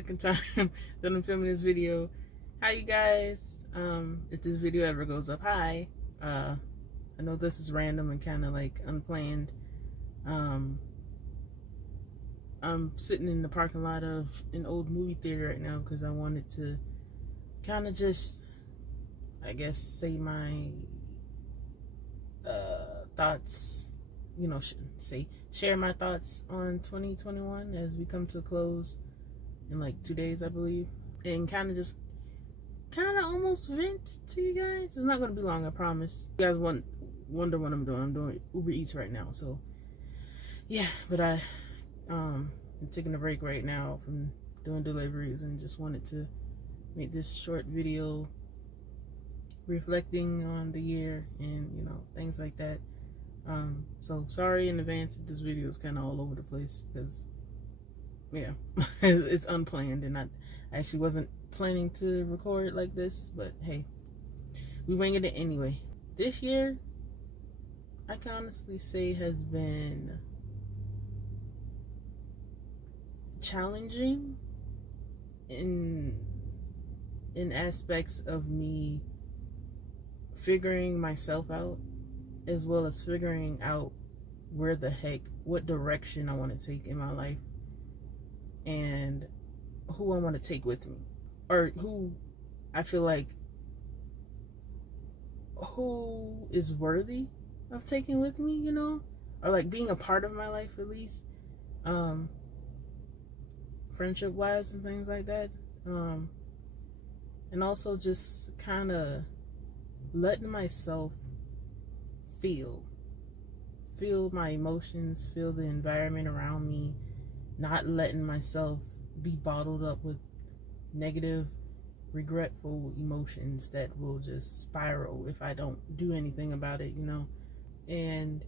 second time that I'm filming this video. Hi you guys. If this video ever goes up, hi. I know this is random and kind of like unplanned. I'm sitting in the parking lot of an old movie theater right now because I wanted to kind of just, I guess, say my thoughts, you know, share my thoughts on 2021 as we come to a close in like 2 days, I believe, and kind of almost vent to you guys. It's not going to be long, I promise. You guys wonder what I'm doing. I'm doing Uber Eats right now, so yeah. But I'm taking a break right now from doing deliveries and just wanted to make this short video reflecting on the year and, you know, things like that. So sorry in advance if this video is kind of all over the place because, yeah, it's unplanned and I actually wasn't planning to record like this, but hey, we winged it anyway. This year, I can honestly say, has been challenging in aspects of me figuring myself out, as well as figuring out what direction I want to take in my life and who I want to take with me, or who I feel like who is worthy of taking with me, you know, or like being a part of my life at least, friendship wise and things like that, and also just kind of letting myself feel my emotions, feel the environment around me, not letting myself be bottled up with negative, regretful emotions that will just spiral if I don't do anything about it, you know. And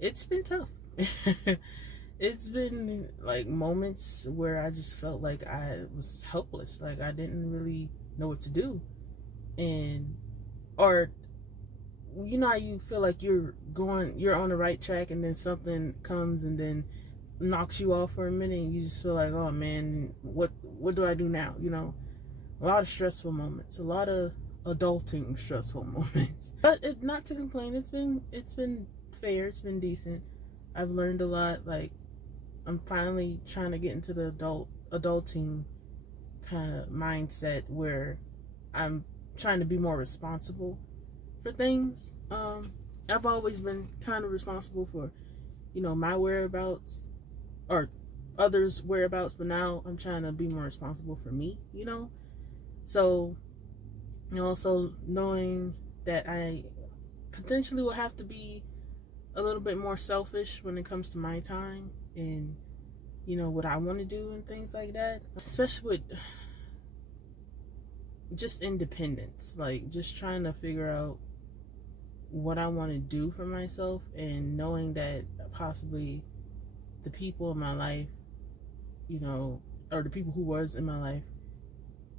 it's been tough. It's been like moments where I just felt like I was helpless, like I didn't really know what to do, or you know how you feel like you're on the right track and then something comes and then knocks you off for a minute and you just feel like, oh man, what do I do now? You know, a lot of stressful moments, a lot of adulting stressful moments. But not to complain, it's been fair, it's been decent. I've learned a lot. Like, I'm finally trying to get into the adulting kind of mindset where I'm trying to be more responsible for things. I've always been kind of responsible for, you know, my whereabouts or others' whereabouts, but now I'm trying to be more responsible for me, you know. So, you know, also knowing that I potentially will have to be a little bit more selfish when it comes to my time and, you know, what I want to do and things like that, especially with just independence, like just trying to figure out what I want to do for myself, and knowing that possibly the people in my life, you know, or the people who was in my life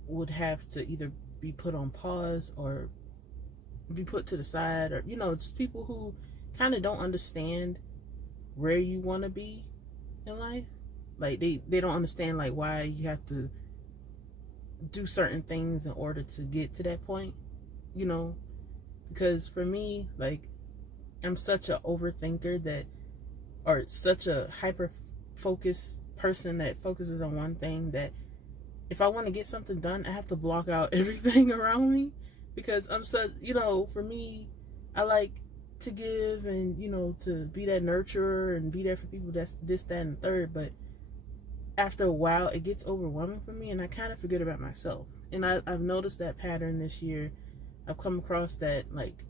would have to either be put on pause or be put to the side, or, you know, just people who kind of don't understand where you want to be in life. Like they don't understand like why you have to do certain things in order to get to that point, you know. Because for me, like, I'm such an overthinker or such a hyper focused person that focuses on one thing, that if I want to get something done, I have to block out everything around me, because I'm such, you know, for me, I like to give and, you know, to be that nurturer and be there for people, that's this, that, and the third. But after a while, it gets overwhelming for me and I kind of forget about myself. And I've noticed that pattern this year. I've come across that, like,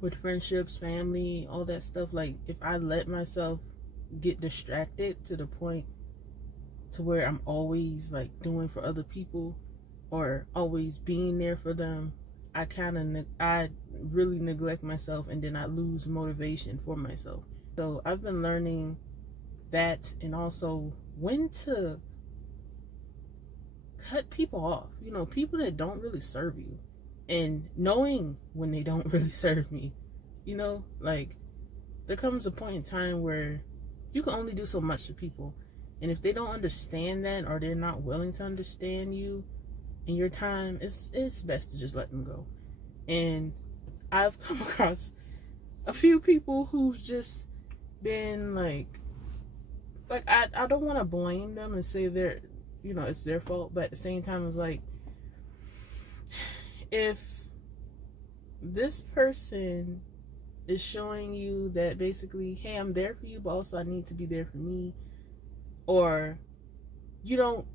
with friendships, family, all that stuff. Like, if I let myself get distracted to the point to where I'm always like doing for other people or always being there for them, I really neglect myself, and then I lose motivation for myself. So I've been learning that, and also when to cut people off, you know, people that don't really serve you, and knowing when they don't really serve me, you know. Like, there comes a point in time where you can only do so much to people, And if they don't understand that, or they're not willing to understand you and your time, it's best to just let them go. And I've come across a few people who've just been like I don't want to blame them and say they're, it's their fault, but at the same time, it's like, if this person is showing you that basically, hey, I'm there for you, but also I need to be there for me, or you don't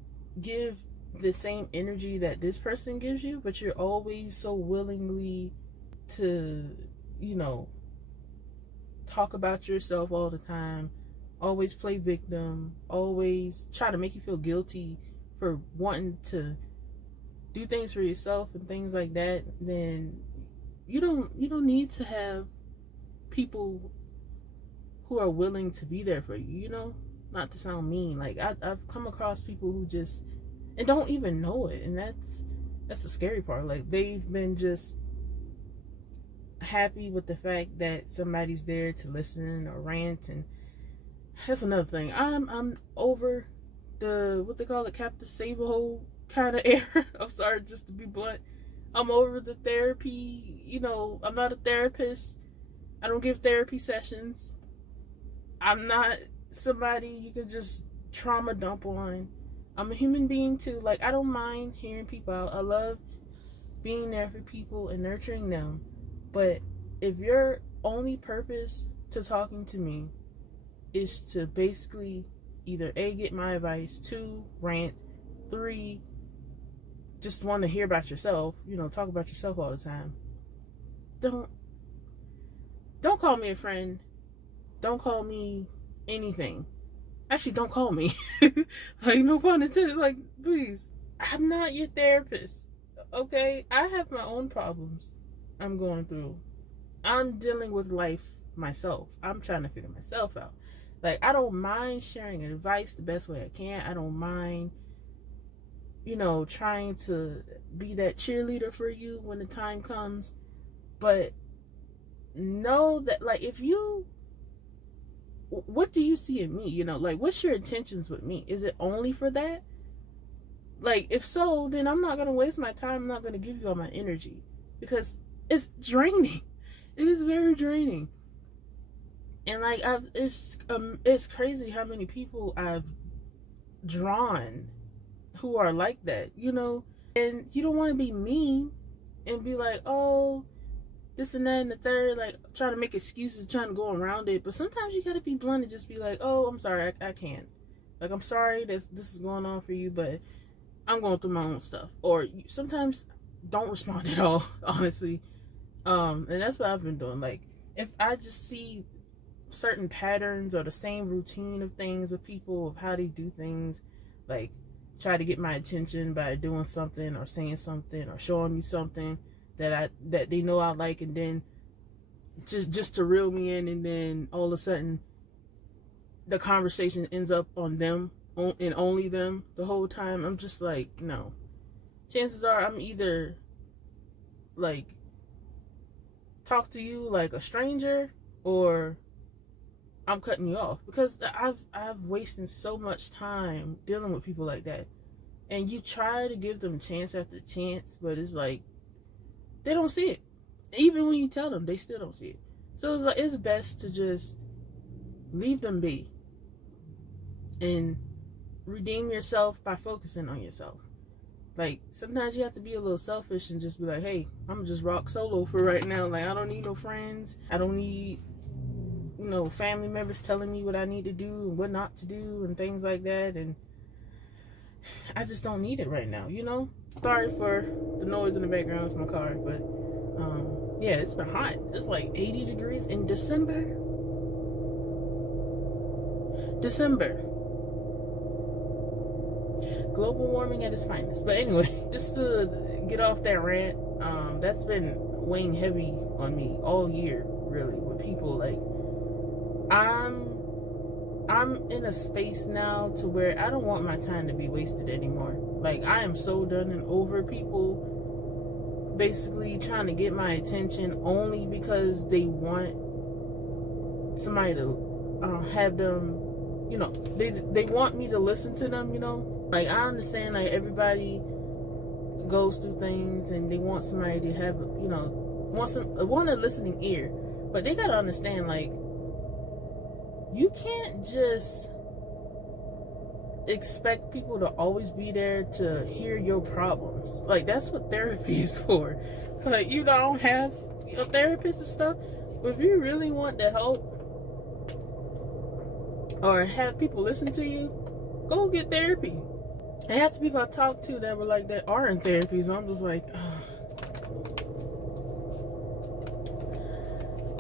give the same energy that this person gives you, but you're always so willingly to, talk about yourself all the time, always play victim, always try to make you feel guilty for wanting to do things for yourself and things like that, then you don't need to have people who are willing to be there for you, not to sound mean. Like I've come across people who just, and don't even know it, and that's the scary part. Like, they've been just happy with the fact that somebody's there to listen or rant. And that's another thing. I'm over the, what they call it, Captain Save-A-Hole kind of era. I'm sorry, just to be blunt. I'm over the therapy. I'm not a therapist. I don't give therapy sessions. I'm not somebody you can just trauma dump on. I'm a human being too. Like, I don't mind hearing people out. I love being there for people and nurturing them. But if your only purpose to talking to me is to basically either A, get my advice, 2, rant, 3, just want to hear about yourself, talk about yourself all the time, don't call me a friend. Don't call me anything. Actually, don't call me. Like, no pun intended. Like, please. I'm not your therapist. Okay? I have my own problems I'm going through. I'm dealing with life myself. I'm trying to figure myself out. Like, I don't mind sharing advice the best way I can. I don't mind, trying to be that cheerleader for you when the time comes. But know that, like, what do you see in me? Like, what's your intentions with me? Is it only for that? Like, if so, then I'm not going to waste my time. I'm not going to give you all my energy, because it's draining. It is very draining. And like, it's crazy how many people I've drawn who are like that, and you don't want to be mean and be like, oh, this and that and the third, like, trying to make excuses, trying to go around it. But sometimes you gotta be blunt and just be like, oh, I'm sorry, I can't. Like, I'm sorry this is going on for you, but I'm going through my own stuff. Or sometimes don't respond at all, honestly. And that's what I've been doing. Like, if I just see certain patterns or the same routine of things of people, of how they do things, like try to get my attention by doing something or saying something or showing me something that they know I like, and then just to reel me in, and then all of a sudden the conversation ends up on them and only them the whole time. I'm just like, no. Chances are I'm either like talk to you like a stranger, or I'm cutting you off, because I've wasted so much time dealing with people like that. And you try to give them chance after chance, but it's like they don't see it. Even when you tell them, they still don't see it. So it's like, it's best to just leave them be and redeem yourself by focusing on yourself. Like, sometimes you have to be a little selfish and just be like, hey, I'm gonna just rock solo for right now. Like, I don't need no friends. I don't need, family members telling me what I need to do and what not to do and things like that. And I just don't need it right now, Sorry for the noise in the background. It's my car. But, yeah, it's been hot. It's like 80 degrees in December. Global warming at its finest. But anyway, just to get off that rant, that's been weighing heavy on me all year, really, with people. Like, I'm in a space now to where I don't want my time to be wasted anymore. Like, I am so done and over people basically trying to get my attention only because they want somebody to have them, you know, they want me to listen to them, you know. Like, I understand, like, everybody goes through things and they want somebody to have, you know, want a listening ear. But they gotta understand, like, you can't just expect people to always be there to hear your problems. Like, that's what therapy is for. Like, you don't have a therapist and stuff, but if you really want to help or have people listen to you, go get therapy. And half the people I talked to that were like, that are in therapy, so I'm just like,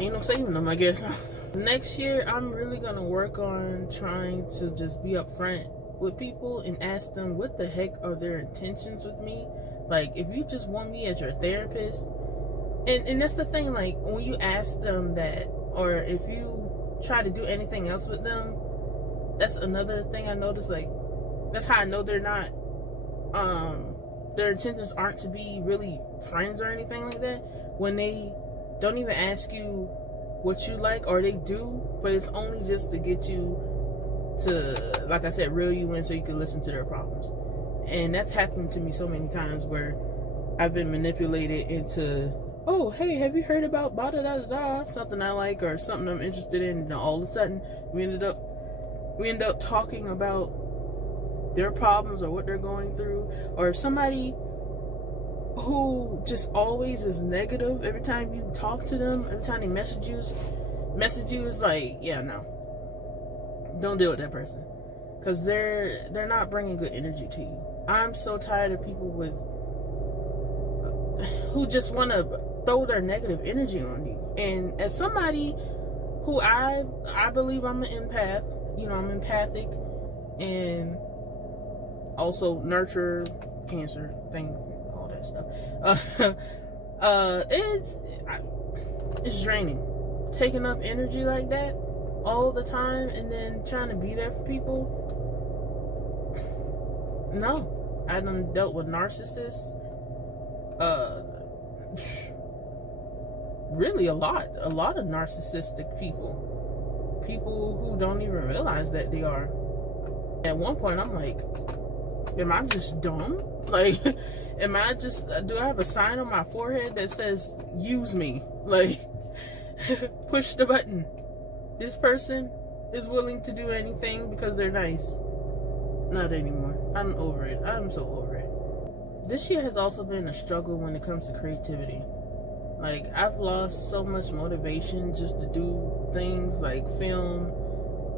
ain't no saving them, I guess. Next year, I'm really going to work on trying to just be upfront with people and ask them what the heck are their intentions with me. Like, if you just want me as your therapist, and that's the thing, like, when you ask them that, or if you try to do anything else with them, that's another thing I noticed. Like, that's how I know they're not, their intentions aren't to be really friends or anything like that, when they don't even ask you what you like, or they do, but it's only just to get you to, like I said, reel you in so you can listen to their problems. And that's happened to me so many times where I've been manipulated into, oh, hey, have you heard about da da da da, something I like or something I'm interested in, and all of a sudden we end up talking about their problems or what they're going through. Or if somebody who just always is negative, every time you talk to them, every time they message you is like, yeah, no, don't deal with that person, because they're not bringing good energy to you. I'm so tired of people who just want to throw their negative energy on you. And as somebody who I believe I'm an empath, you know, I'm empathic and also nurture cancer things, all that stuff. It's draining, taking up energy like that all the time and then trying to be there for people. No, I done dealt with narcissists, really a lot of narcissistic people who don't even realize that they are. At one point I'm like, am I just dumb? Like, do I have a sign on my forehead that says use me? Like, push the button. This person is willing to do anything because they're nice. Not anymore. I'm over it. I'm so over it. This year has also been a struggle when it comes to creativity. Like, I've lost so much motivation just to do things like film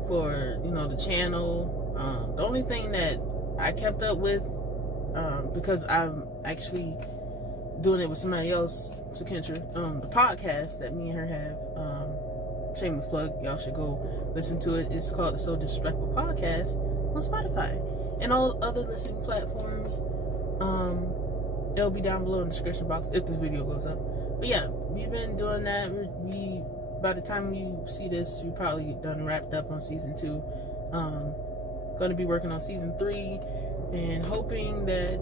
for, you know, the channel. The only thing that I kept up with, because I'm actually doing it with somebody else, Sakentra, the podcast that me and her have, shameless plug, y'all should go listen to it. It's called the So Disrespectful Podcast on Spotify and all other listening platforms. It'll be down below in the description box if this video goes up. But yeah, we've been doing that. We by the time you see this, we probably done wrapped up on season 2. Going to be working on season 3 and hoping that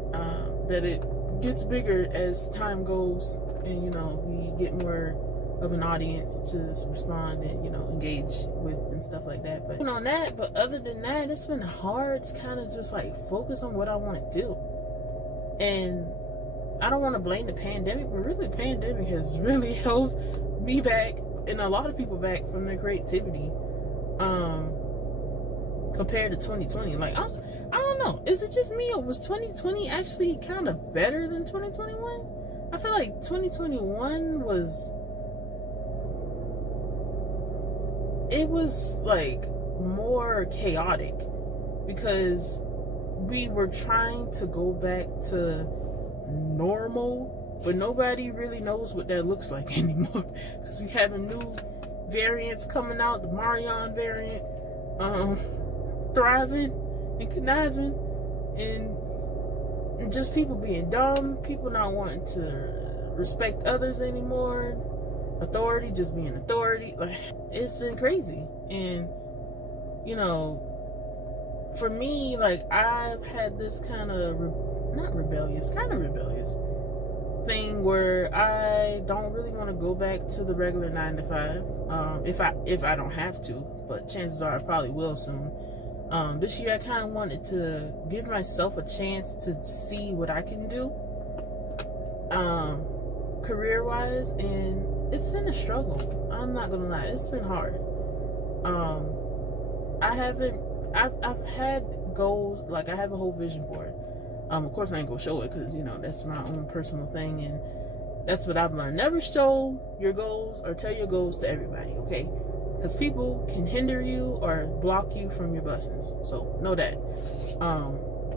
that it gets bigger as time goes, and, you know, we get more of an audience to respond and, you know, engage with and stuff like that. But on that, but other than that, it's been hard to kind of just like focus on what I want to do. And I don't want to blame the pandemic, but really the pandemic has really held me back and a lot of people back from their creativity, compared to 2020. Like, I don't know, is it just me, or was 2020 actually kind of better than 2021? I feel like 2021 was like more chaotic because we were trying to go back to normal, but nobody really knows what that looks like anymore because we have new variants coming out, the Marion variant, thriving and conniving, and just people being dumb, people not wanting to respect others anymore, authority just being authority. Like, it's been crazy. And, you know, for me, like, I've had this kind of rebellious thing where I don't really want to go back to the regular 9 to 5, if I don't have to, but chances are I probably will soon. This year I kind of wanted to give myself a chance to see what I can do, career-wise, and it's been a struggle. I'm not gonna lie, it's been hard. I've had goals, like I have a whole vision board. Of course I ain't gonna show it because, you know, that's my own personal thing, and that's what I've learned. Never show your goals or tell your goals to everybody, okay? Because people can hinder you or block you from your blessings. So know that.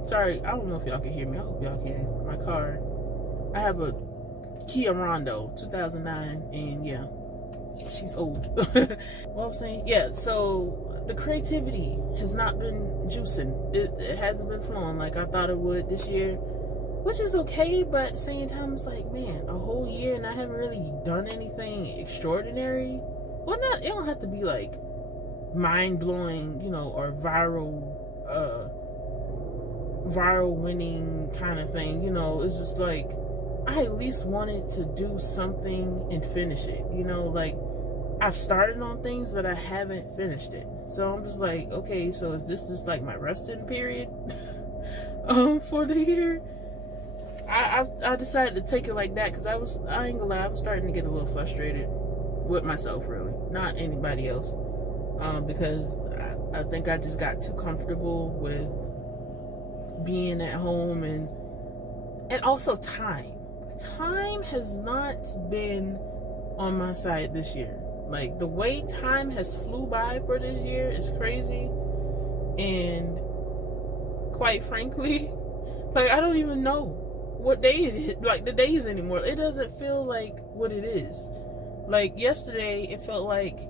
Sorry, I don't know if y'all can hear me. I hope y'all can. My car, I have a Kia Rondo 2009, and yeah, she's old. What I'm saying? Yeah, so the creativity has not been juicing. It hasn't been flowing like I thought it would this year, which is okay, but at the same time, it's like, man, a whole year and I haven't really done anything extraordinary. Well, not, it don't have to be like mind-blowing, you know, or viral winning kind of thing, you know. It's just like, I at least wanted to do something and finish it, you know. Like, I've started on things, but I haven't finished it. So I'm just like, okay, so is this just like my resting period for the year? I decided to take it like that because I ain't gonna lie, I was starting to get a little frustrated with myself, really, not anybody else, because I think I just got too comfortable with being at home, and also time has not been on my side this year. Like, the way time has flew by for this year is crazy, and quite frankly, like, I don't even know what day it is, like the days anymore. It doesn't feel like what it is. Like, yesterday it felt like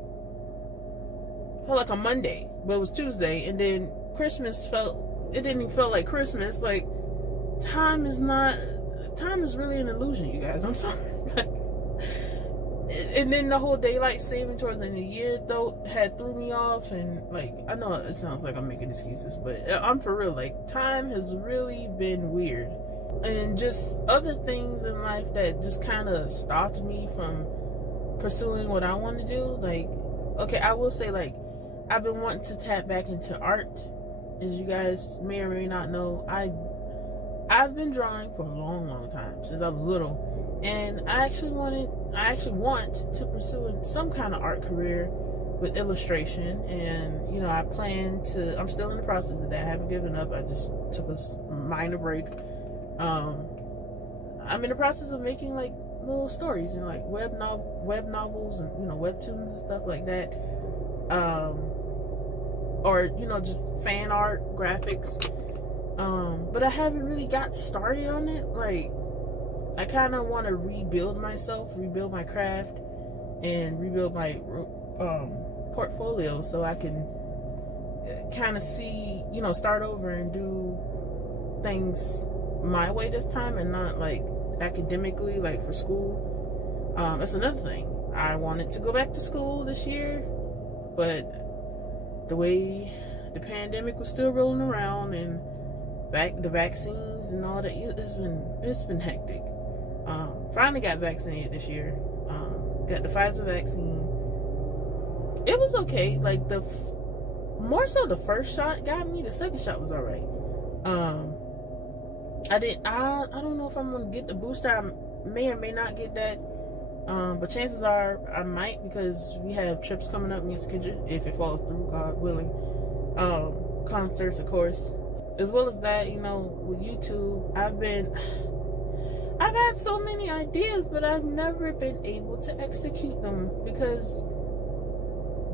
a Monday, but it was Tuesday, and then Christmas it didn't even feel like Christmas. Like, time is really an illusion, you guys. I'm sorry. Like, and then the whole daylight saving towards the end of the year though had threw me off, and like, I know it sounds like I'm making excuses, but I'm for real. Like, time has really been weird, and just other things in life that just kind of stopped me from pursuing what I want to do. Like, okay, I will say, like, I've been wanting to tap back into art. As you guys may or may not know, I've been drawing for a long time, since I was little, and I actually want to pursue some kind of art career with illustration. And, you know, I'm still in the process of that. I haven't given up. I just took a minor break. I'm in the process of making like little stories and like web novels and, you know, webtoons and stuff like that, or, you know, just fan art graphics, but I haven't really got started on it. Like, I kind of want to rebuild myself, rebuild my craft, and rebuild my portfolio, so I can kind of see, you know, start over and do things my way this time, and not like academically, like for school. That's another thing. I wanted to go back to school this year, but the way the pandemic was still rolling around, and the vaccines and all that, it's been hectic. Finally got vaccinated this year. Got the Pfizer vaccine. It was okay. Like, more so the first shot got me. The second shot was alright. I don't know if I'm gonna get the booster. I may or may not get that. But chances are I might, because we have trips coming up, me and Sakentra, if it falls through, God willing. Concerts, of course. As well as that, you know, with YouTube, I've had so many ideas, but I've never been able to execute them, because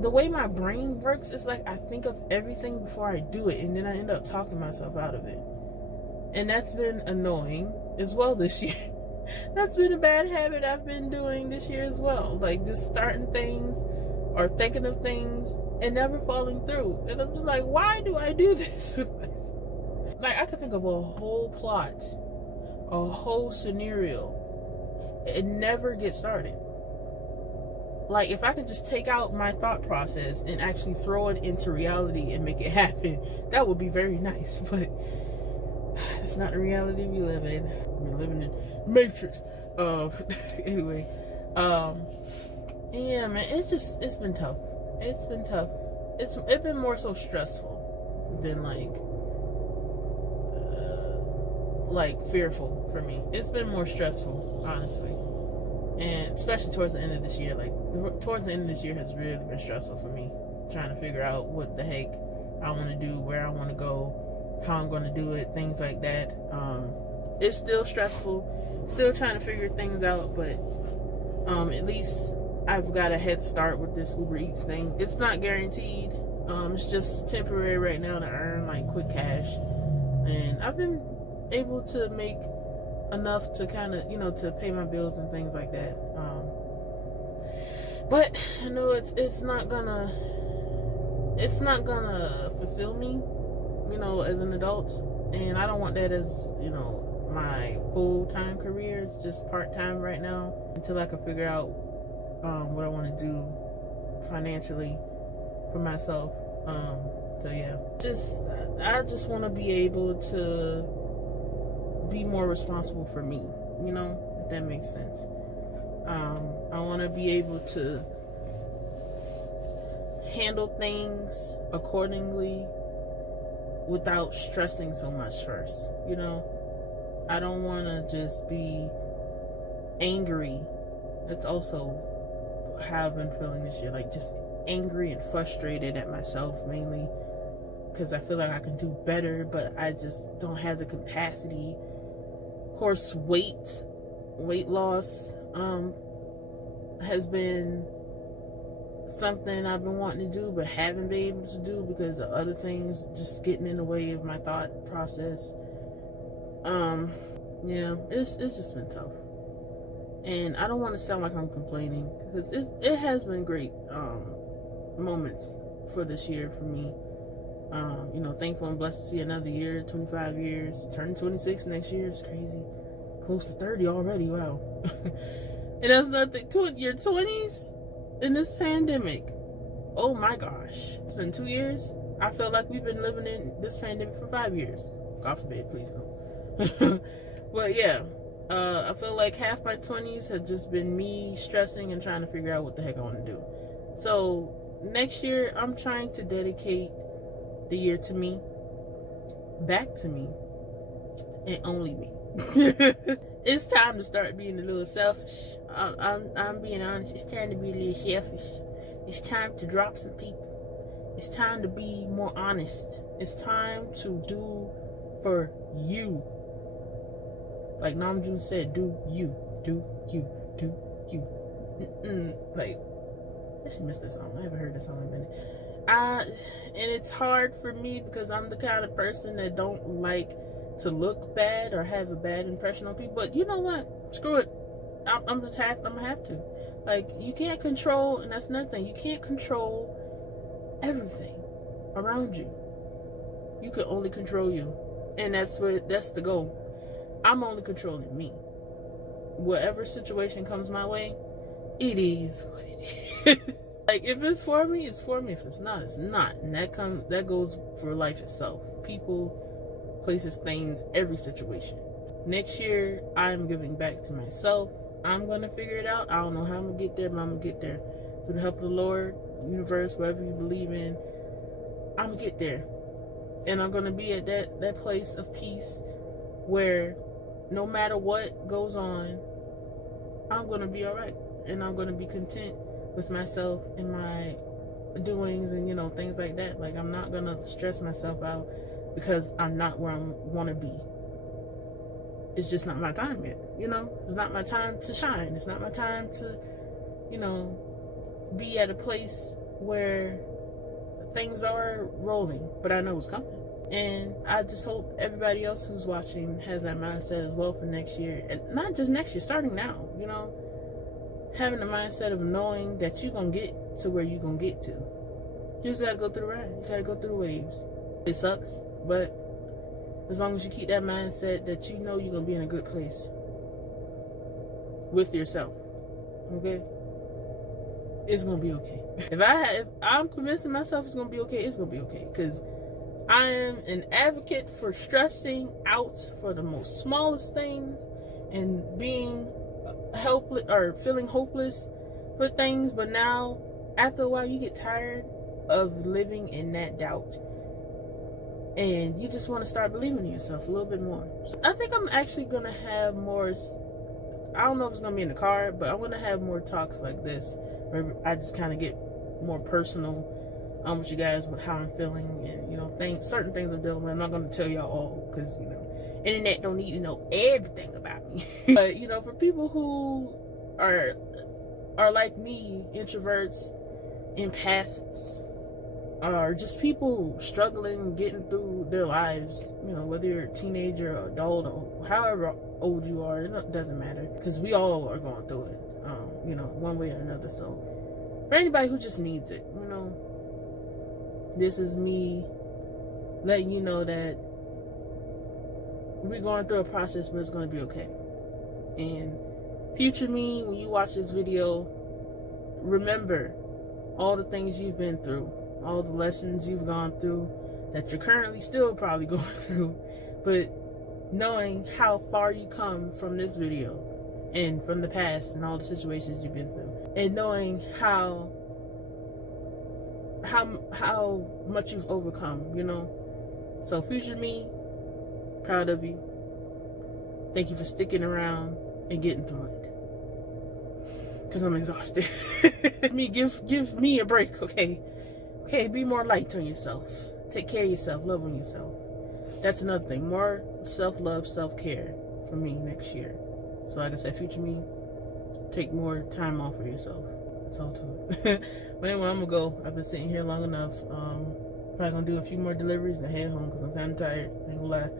the way my brain works is like, I think of everything before I do it, and then I end up talking myself out of it. And that's been annoying as well this year. That's been a bad habit I've been doing this year as well. Like, just starting things or thinking of things and never falling through. And I'm just like, why do I do this? Like, I could think of a whole plot, a whole scenario, and never get started. Like, if I could just take out my thought process and actually throw it into reality and make it happen, that would be very nice. But it's not the reality we live in. We're living in Matrix. Anyway, yeah, man, it's been tough. It's been tough. It's been more so stressful than like fearful for me. It's been more stressful, honestly, and especially towards the end of this year. Like towards the end of this year has really been stressful for me, trying to figure out what the heck I want to do, where I want to go, how I'm going to do it, things like that. It's still stressful, still trying to figure things out, but at least I've got a head start with this Uber Eats thing. It's not guaranteed. It's just temporary right now to earn like quick cash, and I've been able to make enough to kind of, to pay my bills and things like that. But I know it's not gonna fulfill me, as an adult, and I don't want that as, my full-time career. It's just part-time right now until I can figure out what I want to do financially for myself. So yeah, I just want to be able to be more responsible for me, if that makes sense. I want to be able to handle things accordingly without stressing so much first. I don't want to just be angry. That's also how I've been feeling this year, like just angry and frustrated at myself, mainly because I feel like I can do better, but I just don't have the capacity. Of course, weight loss has been something I've been wanting to do but haven't been able to do because of other things just getting in the way of my thought process. Yeah, it's just been tough, and I don't want to sound like I'm complaining because it has been great moments for this year for me. Thankful and blessed to see another year, 25 years, turning 26 next year. It's crazy. Close to 30 already, wow. And that's nothing to your 20s in this pandemic. Oh my gosh. It's been 2 years. I feel like we've been living in this pandemic for 5 years. God forbid, please no. But yeah, I feel like half my 20s has just been me stressing and trying to figure out what the heck I want to do. So next year, I'm trying to dedicate the year to me, back to me, and only me. It's time to start being a little selfish. I'm being honest. It's time to be a little selfish. It's time to drop some people. It's time to be more honest. It's time to do for you. Like Namjoon said, do you, do you, do you. Like, I actually missed this song. I haven't heard this song in a minute. And it's hard for me because I'm the kind of person that don't like to look bad or have a bad impression on people. But you know what? Screw it. I'm gonna have to. Like, you can't control, and that's another thing. You can't control everything around you. You can only control you, and that's the goal. I'm only controlling me. Whatever situation comes my way, it is what it is. Like, if it's for me, it's for me. If it's not, it's not. And that goes for life itself. People, places, things, every situation. Next year, I'm giving back to myself. I'm going to figure it out. I don't know how I'm going to get there, but I'm going to get there. Through the help of the Lord, universe, whatever you believe in, I'm going to get there. And I'm going to be at that place of peace where no matter what goes on, I'm going to be all right. And I'm going to be content with myself and my doings and, things like that. Like, I'm not going to stress myself out because I'm not where I want to be. It's just not my time yet, It's not my time to shine. It's not my time to, be at a place where things are rolling. But I know it's coming. And I just hope everybody else who's watching has that mindset as well for next year. And not just next year, starting now, Having the mindset of knowing that you're going to get to where you're going to get to. You just got to go through the ride. You got to go through the waves. It sucks, but as long as you keep that mindset that you're going to be in a good place with yourself, okay? It's going to be okay. If I'm convincing myself it's going to be okay, it's going to be okay. Because I am an advocate for stressing out for the most smallest things and being helpless or feeling hopeless for things. But now, after a while, you get tired of living in that doubt. and you just want to start believing in yourself a little bit more. So I think I'm actually going to have more, I don't know if it's going to be in the car, but I'm going to have more talks like this where I just kind of get more personal with you guys with how I'm feeling, and you know, certain things I'm dealing with. I'm not going to tell y'all all, because you know, internet don't need to know everything about me. But you know, for people who are like me, introverts, empaths, or just people struggling getting through their lives, you know, whether you're a teenager or adult or however old you are, it doesn't matter, because we all are going through it, you know, one way or another. So for anybody who just needs it, you know, this is me letting you know that we're going through a process, but it's going to be okay. And future me, when you watch this video, remember all the things you've been through, all the lessons you've gone through, that you're currently still probably going through, but knowing how far you come from this video and from the past and all the situations you've been through, and knowing how much you've overcome, you know. So future me, proud of you. Thank you for sticking around and getting through it, because I'm exhausted. Give me a break, okay? Be more light on yourself. Take care of yourself. Love on yourself. That's another thing. More self-love, self-care for me next year. So like I said, future me, take more time off for yourself. That's all to it. But anyway, I'm gonna go. I've been sitting here long enough. Probably gonna do a few more deliveries and head home, because I'm kind of tired. Ain't gonna lie.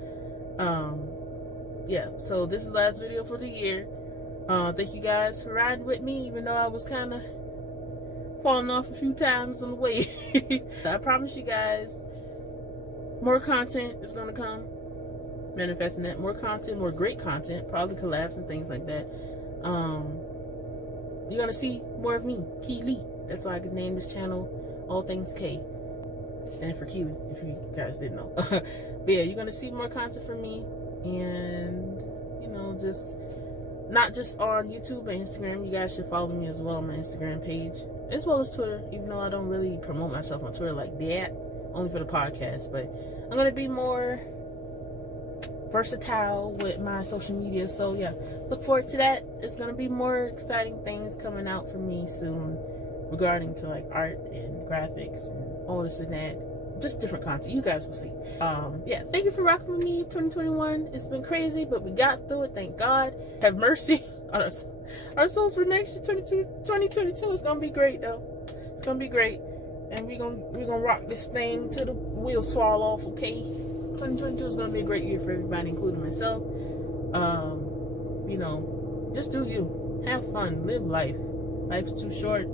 Yeah, so this is the last video for the year. Thank you guys for riding with me, even though I was kind of falling off a few times on the way. I promise you guys, more content is gonna come. Manifesting that. More content, more great content, probably collabs and things like that. You're gonna see more of me, Keely. That's why I just named this channel AllThingsK. Stand for Keely, if you guys didn't know. But yeah, you're gonna see more content from me, and you know, just not just on YouTube and Instagram. You guys should follow me as well on my Instagram page, as well as Twitter, even though I don't really promote myself on Twitter like that, only for the podcast. But I'm gonna be more versatile with my social media, so yeah, look forward to that. It's gonna be more exciting things coming out for me soon regarding to like art and graphics and all this and that, just different content. You guys will see. Yeah, thank you for rocking with me. 2021, it's been crazy, but we got through it. Thank God. Have mercy on our souls for next year. 2022 is gonna be great though. It's gonna be great, and we're gonna rock this thing till the wheels fall off. Okay. 2022 is going to be a great year for everybody, including myself. You know, just do you. Have fun. Live life. Life's too short.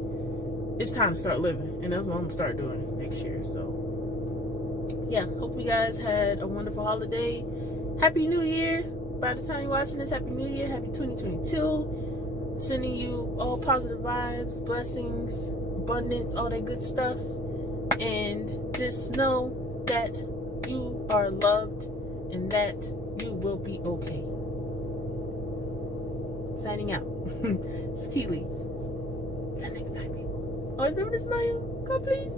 It's time to start living. And that's what I'm going to start doing next year. So, yeah. Hope you guys had a wonderful holiday. Happy New Year. By the time you're watching this, Happy New Year. Happy 2022. Sending you all positive vibes, blessings, abundance, all that good stuff. And just know that you are loved and that you will be okay. Signing out. It's Keely. Till next time, people. Oh, remember to smile. God, please.